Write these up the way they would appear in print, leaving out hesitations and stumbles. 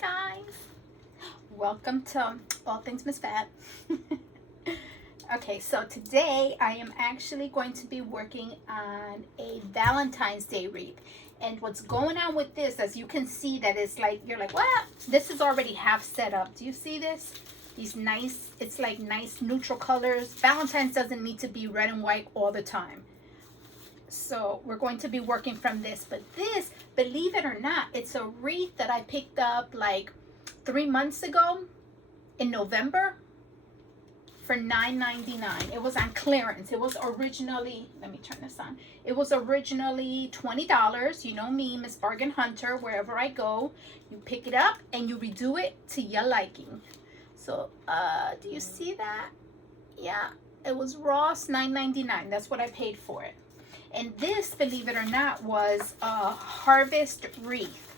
guys, welcome to All Things Miss Fat. Okay, so today I am actually going to be working on a Valentine's Day wreath. And what's going on with this, as you can see, that it's like, you're like, what? This is already half set up. Do you see this? These nice, it's like nice neutral colors. Valentine's doesn't need to be red and white all the time. So we're going to be working from this. But this, believe it or not, it's a wreath that I picked up like 3 months ago in November for $9.99. It was on clearance. It was originally, let me turn this on. It was originally $20. You know me, Miss Bargain Hunter. Wherever I go, you pick it up and you redo it to your liking. So do you see that? Yeah, it was Ross $9.99. That's what I paid for it. And this, believe it or not, was a harvest wreath.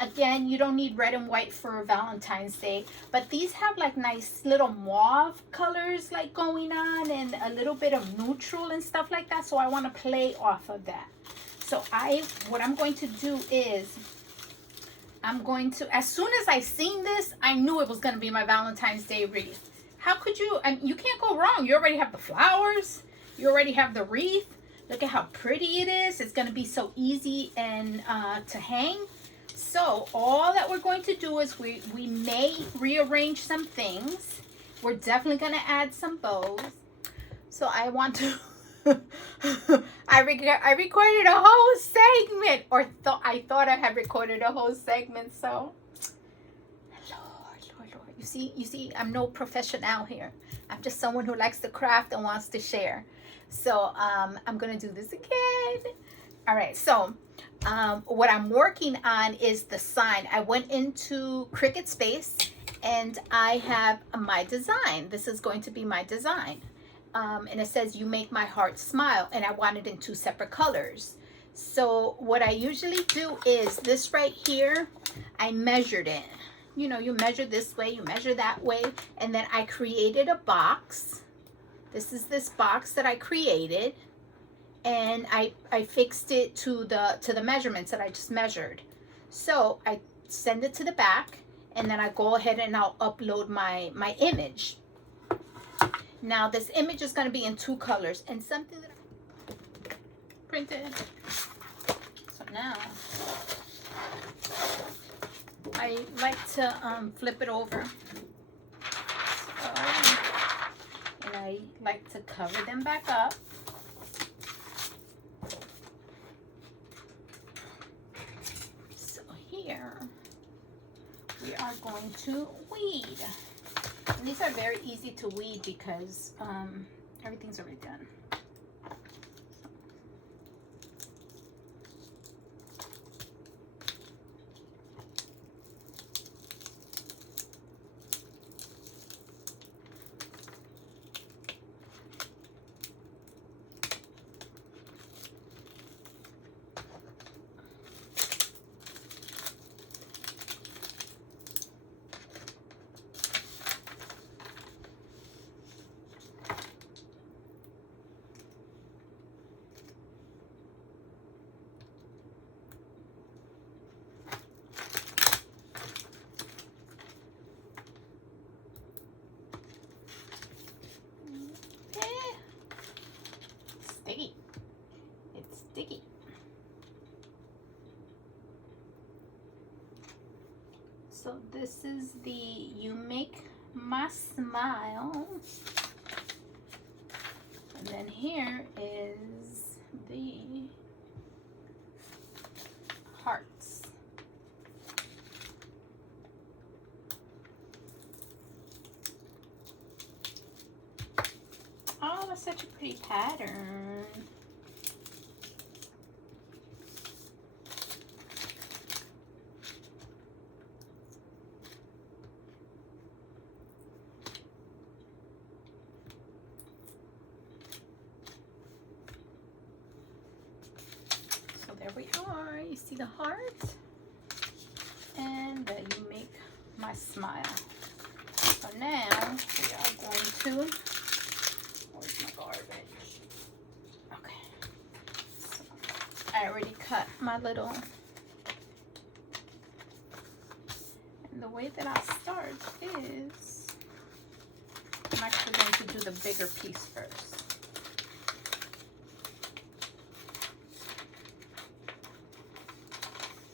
Again, you don't need red and white for Valentine's Day, but these have like nice little mauve colors like going on and a little bit of neutral and stuff like that. So I want to play off of that. So what I'm going to do is I'm going to, as soon as I seen this, I knew it was going to be my Valentine's Day wreath. How could you? I mean, you can't go wrong. You already have the flowers. You already have the wreath. Look at how pretty it is. It's going to be so easy and to hang. So all that we're going to do is we may rearrange some things. We're definitely going to add some bows. So I want to, I recorded a whole segment, or I thought I had recorded a whole segment. So Lord. You see, I'm no professional here. I'm just someone who likes to craft and wants to share. So I'm going to do this again. All right. So what I'm working on is the sign. I went into Cricut Space and I have my design. This is going to be my design. And it says, "You make my heart smile." And I want it in 2 separate colors. So what I usually do is this right here, I measured it. You know, you measure this way, you measure that way. And then I created a box. This is this box that I created, and I fixed it to the measurements that I just measured. So I send it to the back, and then I go ahead and I'll upload my image. Now this image is going to be in 2 colors, and something that I printed. So now I like to flip it over. And I like to cover them back up. So here we are going to weed. And these are very easy to weed because everything's already done. Sticky. It's sticky. So this is the "You Make My Smile." And then here is the hearts. Oh, that's such a pretty pattern. So there we are. You see the heart? And "You Make My Smile." So now we are going to, where's my garbage? Okay. So I already cut my little, and the way that I'll start is I'm actually going to do the bigger piece first.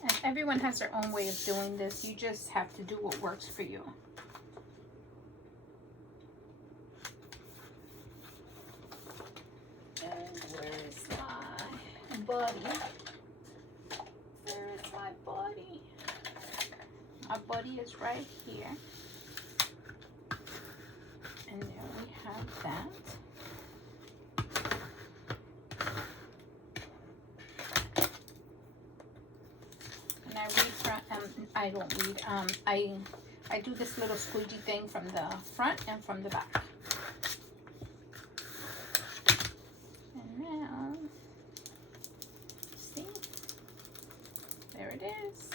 And everyone has their own way of doing this. You just have to do what works for you. And where is my buddy? Where is my buddy? My buddy is right here. And there we have that. And I read from, I don't read, I do this little squeegee thing from the front and from the back. And now, see, there it is.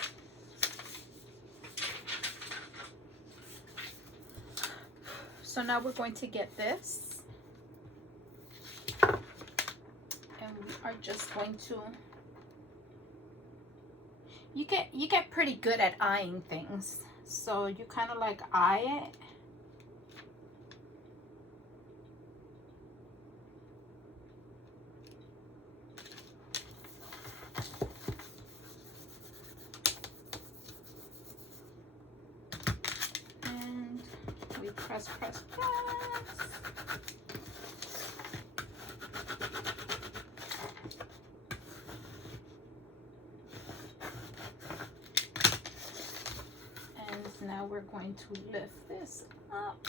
So now we're going to get this, and we are just going to, you get pretty good at eyeing things, so you kind of like eye it. Press, press, press. And now we're going to lift this up.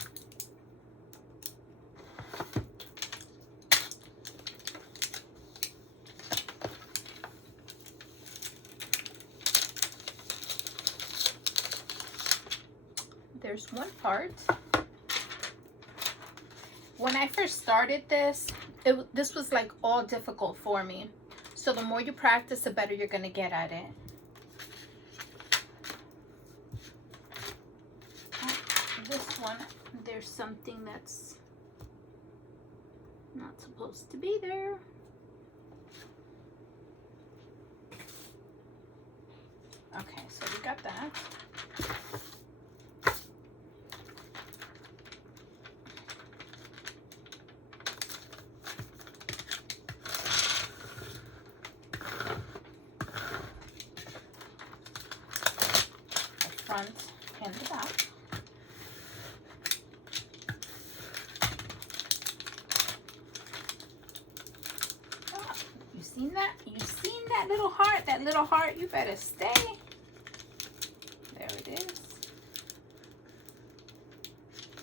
There's one part. When I first started this, this was like all difficult for me. So the more you practice, the better you're going to get at it. This one, there's something that's not supposed to be there. Okay, so we got that. Front and the back. Oh, you seen that? You seen that little heart? That little heart, you better stay. There it is.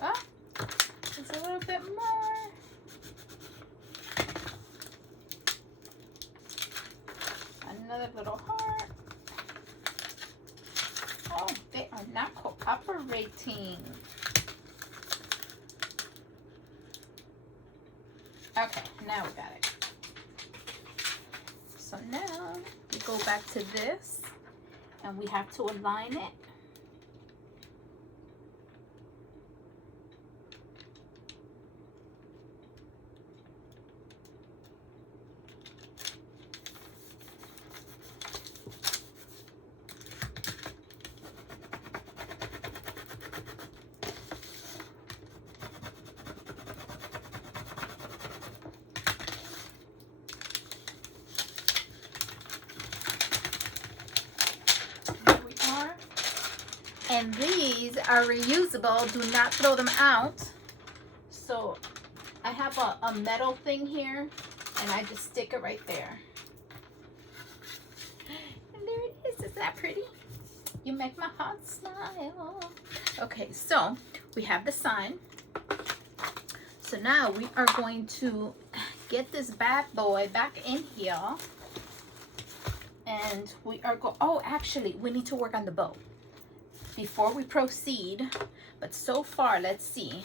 Oh, there's a little bit more. Another little heart. Oh, they are not cooperating. Okay, now we got it. So now we go back to this and we have to align it. And these are reusable. Do not throw them out. So I have a metal thing here, and I just stick it right there. And there it is. Is that pretty? You make my heart smile. Okay, so we have the sign. So now we are going to get this bad boy back in here. And we are oh, actually, we need to work on the bow before we proceed. But so far, let's see.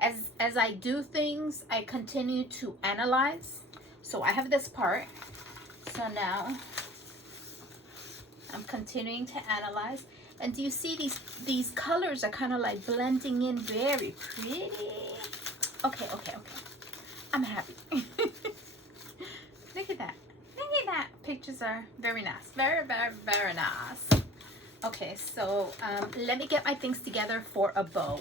As I do things, I continue to analyze. So I have this part. So now I'm continuing to analyze. And do you see these colors are kind of like blending in very pretty. Okay. I'm happy. Look at that. Look at that. Pictures are very nice. Very, very, very nice. Okay, so let me get my things together for a bow.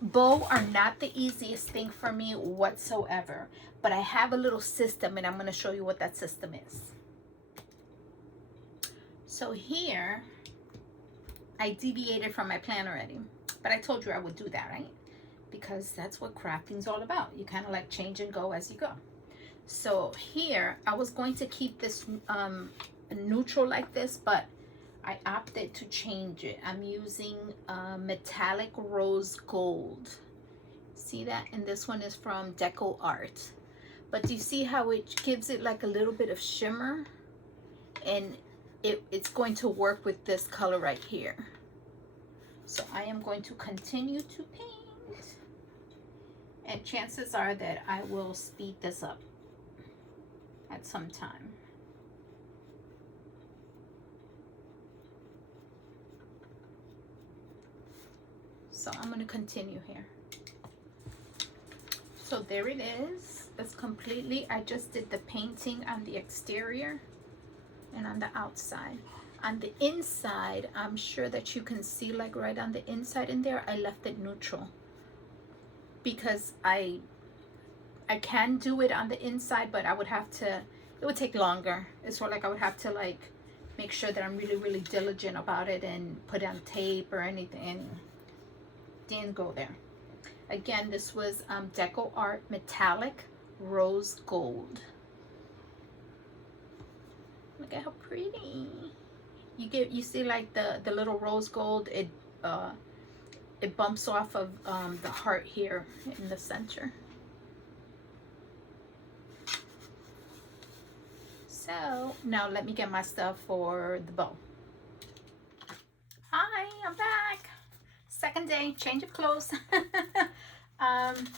Bow are not the easiest thing for me whatsoever, but I have a little system and I'm going to show you what that system is. So here, I deviated from my plan already, but I told you I would do that, right? Because that's what crafting's all about. You kind of like change and go as you go. So here, I was going to keep this neutral like this, but I opted to change it. I'm using metallic rose gold. See that? And this one is from Deco Art. But do you see how it gives it like a little bit of shimmer? And it's going to work with this color right here. So I am going to continue to paint. And chances are that I will speed this up at some time. So I'm going to continue here. So there it is. It's completely, I just did the painting on the exterior and on the outside. On the inside, I'm sure that you can see like right on the inside in there, I left it neutral because I can do it on the inside, but I would have to, it would take longer. It's sort of like I would have to like make sure that I'm really, really diligent about it and put on tape or anything. Didn't go there. Again, this was Deco Art Metallic Rose Gold. Look at how pretty. You see like the little rose gold, it bumps off of the heart here in the center. So now let me get my stuff for the bow. Hi, I'm back. Second day, change of clothes.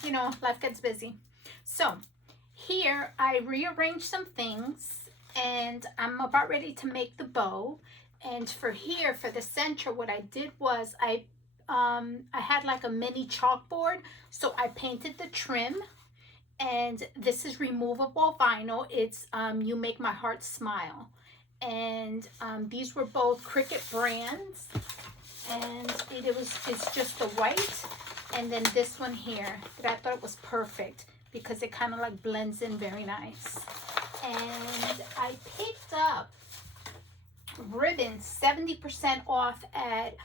You know, life gets busy. So here I rearranged some things and I'm about ready to make the bow. And for here, for the center, what I did was I had like a mini chalkboard. So I painted the trim, and this is removable vinyl. It's You Make My Heart Smile. And these were both Cricut brands. And it's just the white, and then this one here that I thought was perfect because it kind of like blends in very nice. And I picked up ribbons 70% off at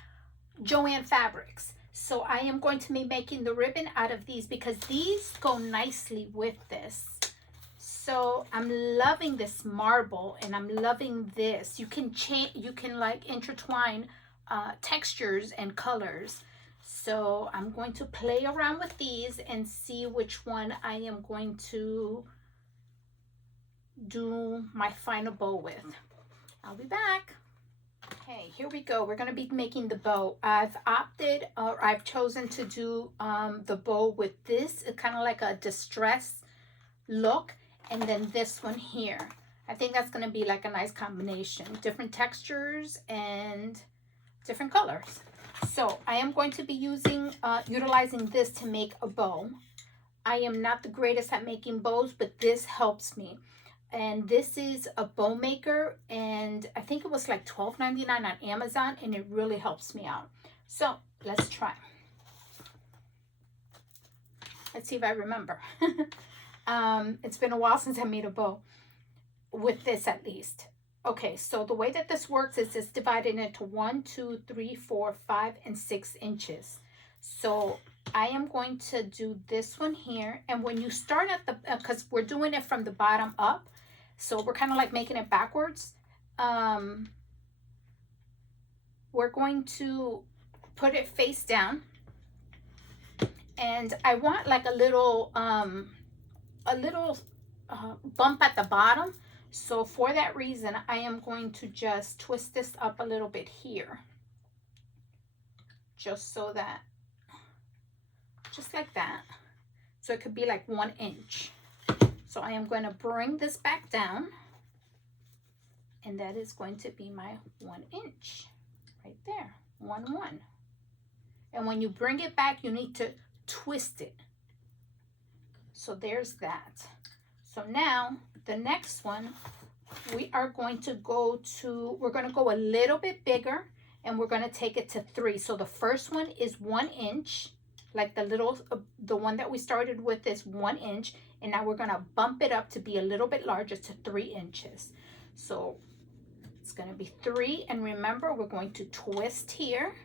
Joann Fabrics. So I am going to be making the ribbon out of these because these go nicely with this. So I'm loving this marble and I'm loving this. You can like intertwine textures and colors. So I'm going to play around with these and see which one I am going to do my final bow with. I'll be back. Okay, here we go. We're going to be making the bow. I've chosen to do the bow with this, kind of like a distress look, and then this one here. I think that's going to be like a nice combination. Different textures and different colors. So I am going to be utilizing this to make a bow. I am not the greatest at making bows, but this helps me. And this is a bow maker, and I think it was like $12.99 on Amazon, and it really helps me out. So let's try. Let's see if I remember. It's been a while since I made a bow with this, at least. Okay, so the way that this works is it's divided into 1, 2, 3, 4, 5, and 6 inches. So I am going to do this one here. And when you start at the, because we're doing it from the bottom up, so we're kind of like making it backwards. We're going to put it face down. And I want like a little bump at the bottom. So for that reason, I am going to just twist this up a little bit here. Just so that, just like that. So it could be like 1 inch. So I am going to bring this back down. And that is going to be my 1 inch. Right there, 1, 1. And when you bring it back, you need to twist it. So there's that. So now the next one, we're going to go a little bit bigger, and we're going to take it to 3. So the first one is 1 inch, like the one that we started with is 1 inch, and now we're going to bump it up to be a little bit larger to 3 inches. So it's going to be 3, and remember, we're going to twist here,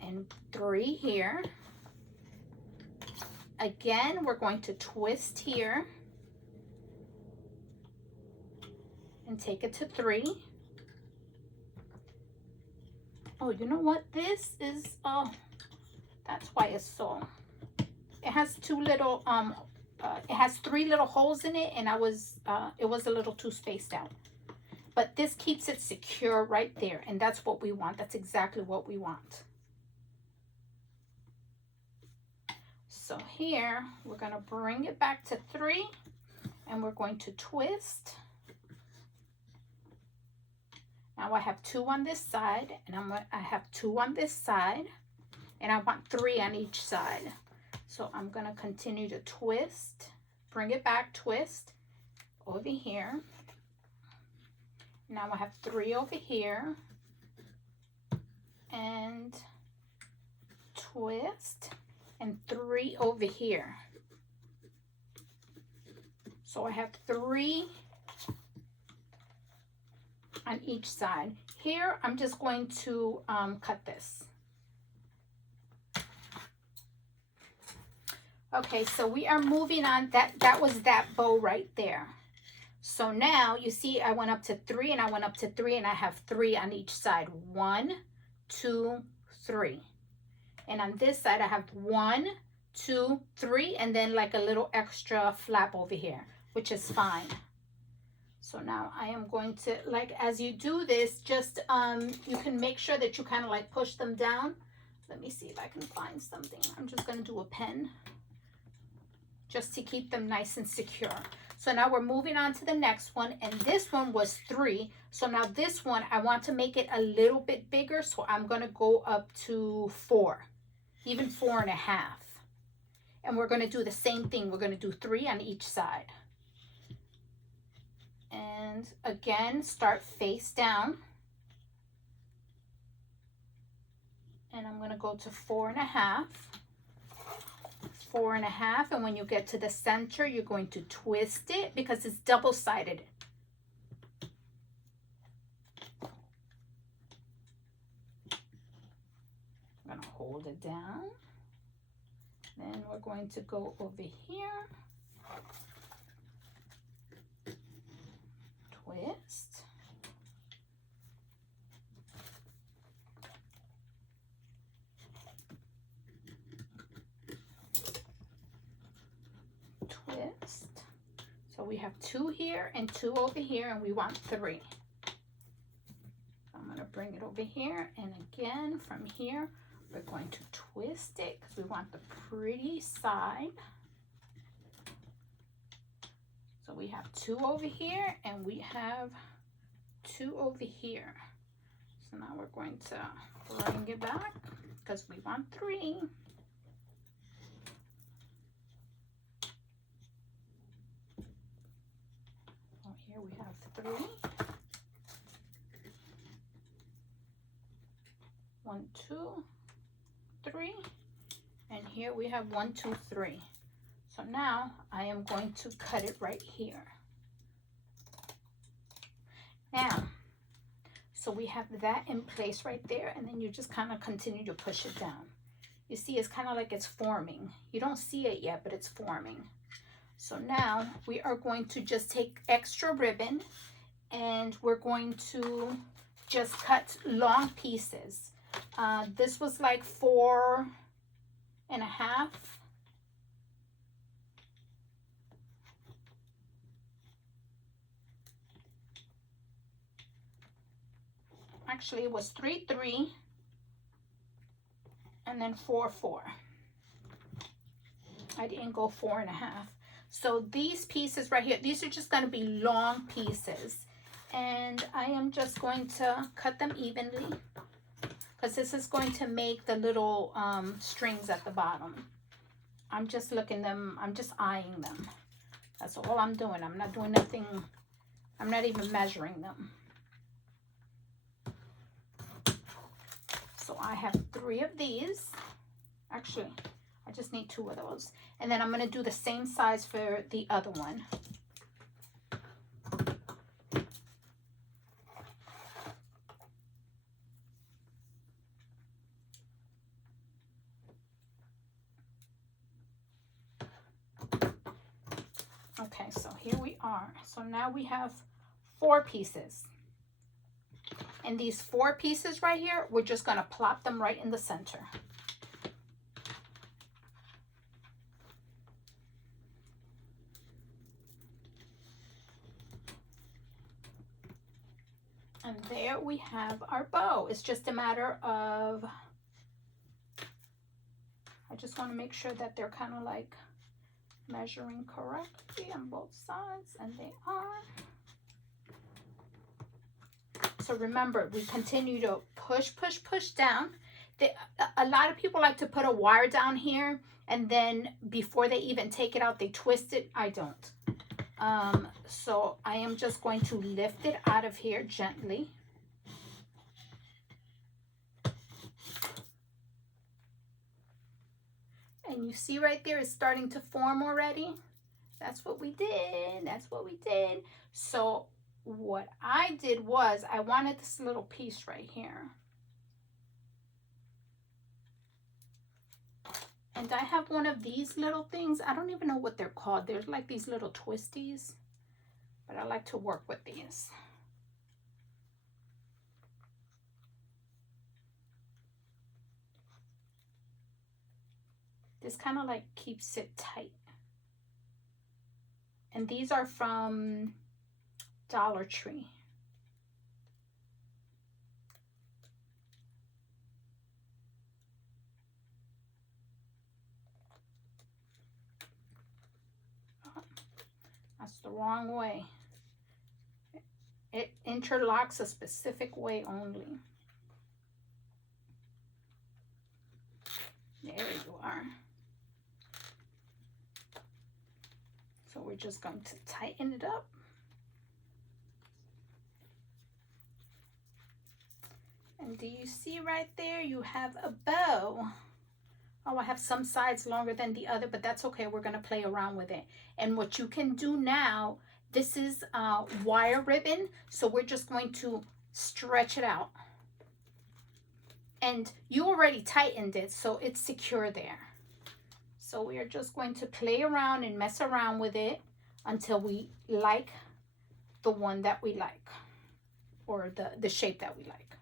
and 3 here. Again, we're going to twist here, and take it to 3. Oh, you know what? This is, oh, that's why it's so, it has 2 little, it has 3 little holes in it, and it was a little too spaced out. But this keeps it secure right there, and that's what we want. That's exactly what we want. So here, we're gonna bring it back to 3, and we're going to twist. Now I have 2 on this side, and I have 2 on this side, and I want 3 on each side. So I'm going to continue to twist, bring it back, twist over here. Now I have 3 over here, and twist, and 3 over here. So I have 3 on each side. Here, I'm just going to cut this. Okay, so we are moving on. That was that bow right there. So now you see I went up to 3, and I went up to 3, and I have 3 on each side. 1, 2, 3. And on this side I have 1, 2, 3, and then like a little extra flap over here, which is fine. So now I am going to, like, as you do this, just you can make sure that you kind of like push them down. Let me see if I can find something. I'm just going to do a pen just to keep them nice and secure. So now we're moving on to the next one, and this one was 3. So now this one, I want to make it a little bit bigger, so I'm going to go up to 4, even 4.5. And we're going to do the same thing. We're going to do 3 on each side. And again, start face down. And I'm going to go to 4.5. 4.5, and when you get to the center, you're going to twist it because it's double-sided. I'm going to hold it down. Then we're going to go over here. Twist. Twist. So we have 2 here and 2 over here, and we want 3. I'm going to bring it over here, and again from here we're going to twist it because we want the pretty side. So we have 2 over here, and we have 2 over here. So now we're going to bring it back because we want 3. Here we have 3. 1, 2, 3. And here we have 1, 2, 3. So now I am going to cut it right here. Now, so we have that in place right there, and then you just kind of continue to push it down. You see, it's kind of like it's forming. You don't see it yet, but it's forming. So now we are going to just take extra ribbon, and we're going to just cut long pieces. This was like 4.5. Actually, it was 3, 3, and then 4, 4. I didn't go 4.5. So these pieces right here, these are just going to be long pieces, and I am just going to cut them evenly because this is going to make the little strings at the bottom. I'm just looking them, I'm just eyeing them. That's all I'm doing. I'm not doing nothing. I'm not even measuring them. So I have 3 of these. Actually, I just need 2 of those. And then I'm going to do the same size for the other one. Okay, so here we are. So now we have 4 pieces. And these 4 pieces right here, we're just going to plop them right in the center. And there we have our bow. It's just a matter of, I just want to make sure that they're kind of like measuring correctly on both sides, and they are. So remember, we continue to push, push, push down. A lot of people like to put a wire down here, and then before they even take it out, they twist it. I don't. So I am just going to lift it out of here gently. And you see right there, it's starting to form already. That's what we did. That's what we did. So what I did was I wanted this little piece right here. And I have one of these little things. I don't even know what they're called. There's like these little twisties, but I like to work with these. This kind of like keeps it tight. And these are from Dollar Tree. That's the wrong way. It interlocks a specific way only. There you are. So we're just going to tighten it up. And do you see right there, you have a bow. Oh, I have some sides longer than the other, but that's okay. We're going to play around with it. And what you can do now, this is wire ribbon. So we're just going to stretch it out. And you already tightened it, so it's secure there. So we are just going to play around and mess around with it until we like the one that we like, or the shape that we like.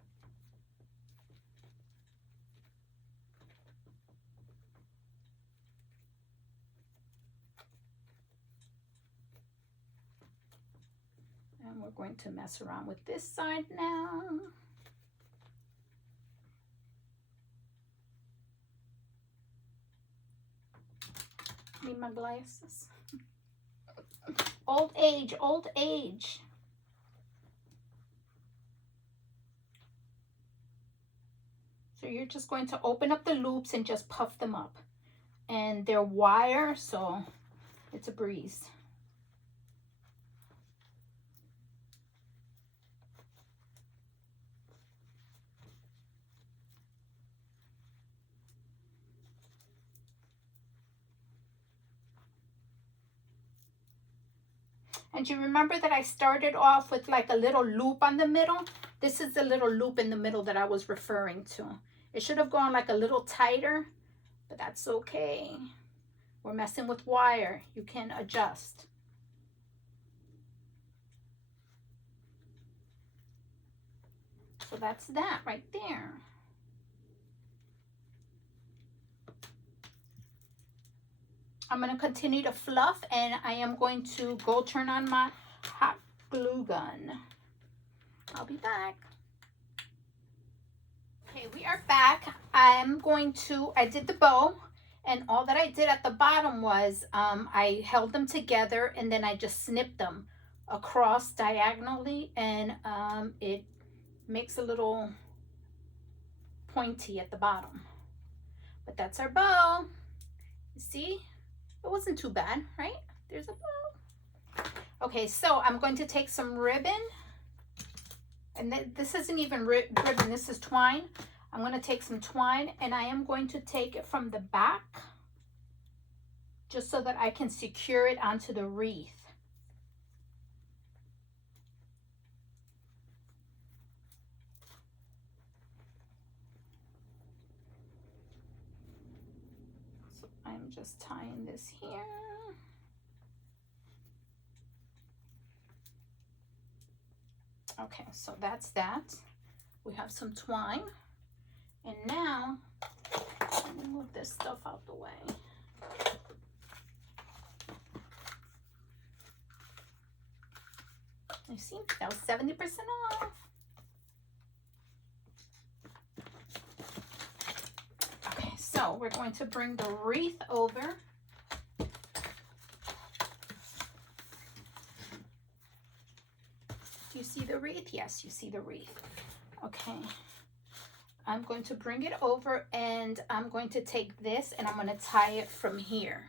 And we're going to mess around with this side now. Need my glasses. Old age, old age. So you're just going to open up the loops and just puff them up. And they're wire, so it's a breeze. And you remember that I started off with like a little loop on the middle? This is the little loop in the middle that I was referring to. It should have gone like a little tighter, but that's okay. We're messing with wire. You can adjust. So that's that right there. I'm going to continue to fluff, and I am going to go turn on my hot glue gun. I'll be back. Okay, we are back. I did the bow, and all that I did at the bottom was I held them together, and then I just snipped them across diagonally, and it makes a little pointy at the bottom. But that's our bow. You see? It wasn't too bad, right? There's a bow. Okay, so I'm going to take some ribbon. And this isn't even ribbon, this is twine. I'm going to take some twine and I am going to take it from the back just so that I can secure it onto the wreath. So I'm just tying this here. Okay, so that's that. We have some twine. And now, let me move this stuff out the way. You see, that was 70% off. Okay, so we're going to bring the wreath over. Do you see the wreath? Yes, you see the wreath. Okay. I'm going to bring it over and I'm going to take this and I'm going to tie it from here.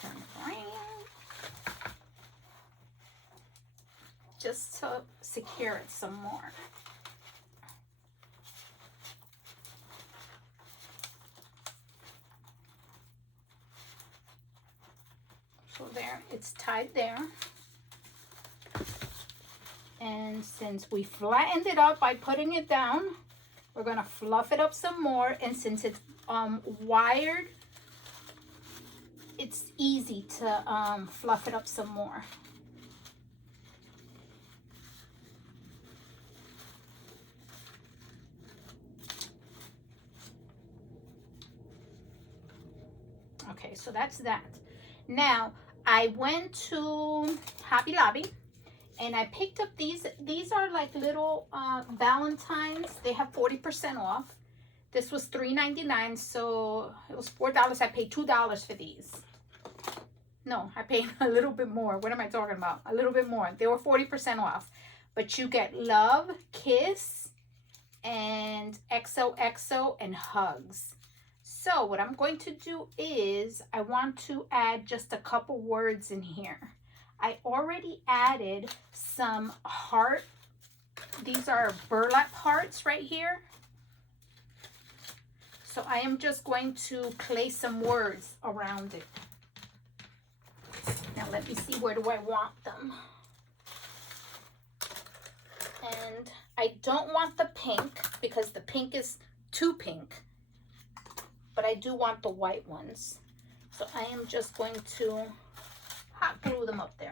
Turn it around. Just to secure it some more. So there, it's tied there. And since we flattened it up by putting it down, we're gonna fluff it up some more. And since it's wired, it's easy to fluff it up some more. Okay, so that's that. Now, I went to Hobby Lobby and I picked up these. These are like little Valentines. They have 40% off. This was $3.99, so it was $4. I paid $2 for these. No, I paid a little bit more. What am I talking about? A little bit more. They were 40% off. But you get love, kiss, and XOXO, and hugs. So what I'm going to do is I want to add just a couple words in here. I already added some heart. These are burlap hearts right here. So I am just going to place some words around it. Now let me see, where do I want them? And I don't want the pink because the pink is too pink. But I do want the white ones. So I am just going to hot glue them up there.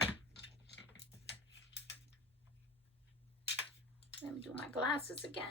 Let me do my glasses again.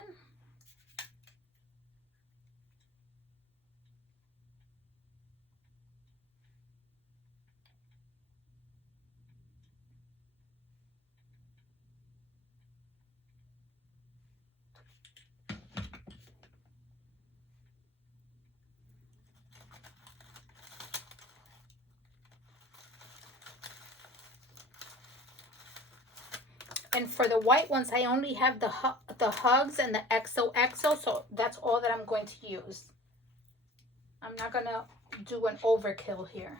And for the white ones, I only have the hugs and the XOXO, so that's all that I'm going to use. I'm not going to do an overkill here.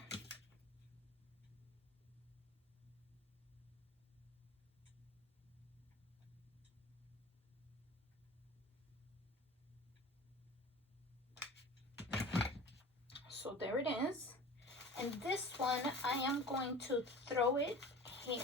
So there it is. And this one, I am going to throw it here.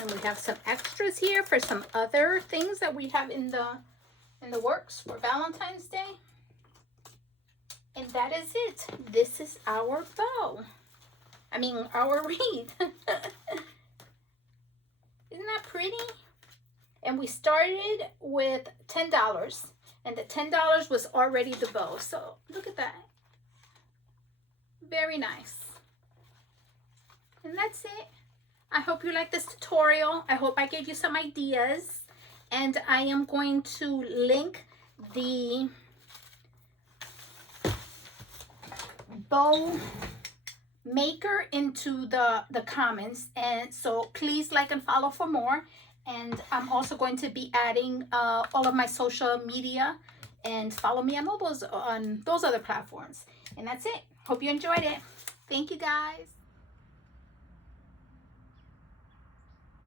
And we have some extras here for some other things that we have in the works for Valentine's Day. And that is it. This is our bow. I mean, our wreath. Isn't that pretty? And we started with $10. And the $10 was already the bow. So look at that. Very nice. And that's it. I hope you like this tutorial. I hope I gave you some ideas. And I am going to link the bow maker into the comments, and so please like and follow for more. And I'm also going to be adding all of my social media, and follow me on those other platforms. And that's it. Hope you enjoyed it. Thank you, guys.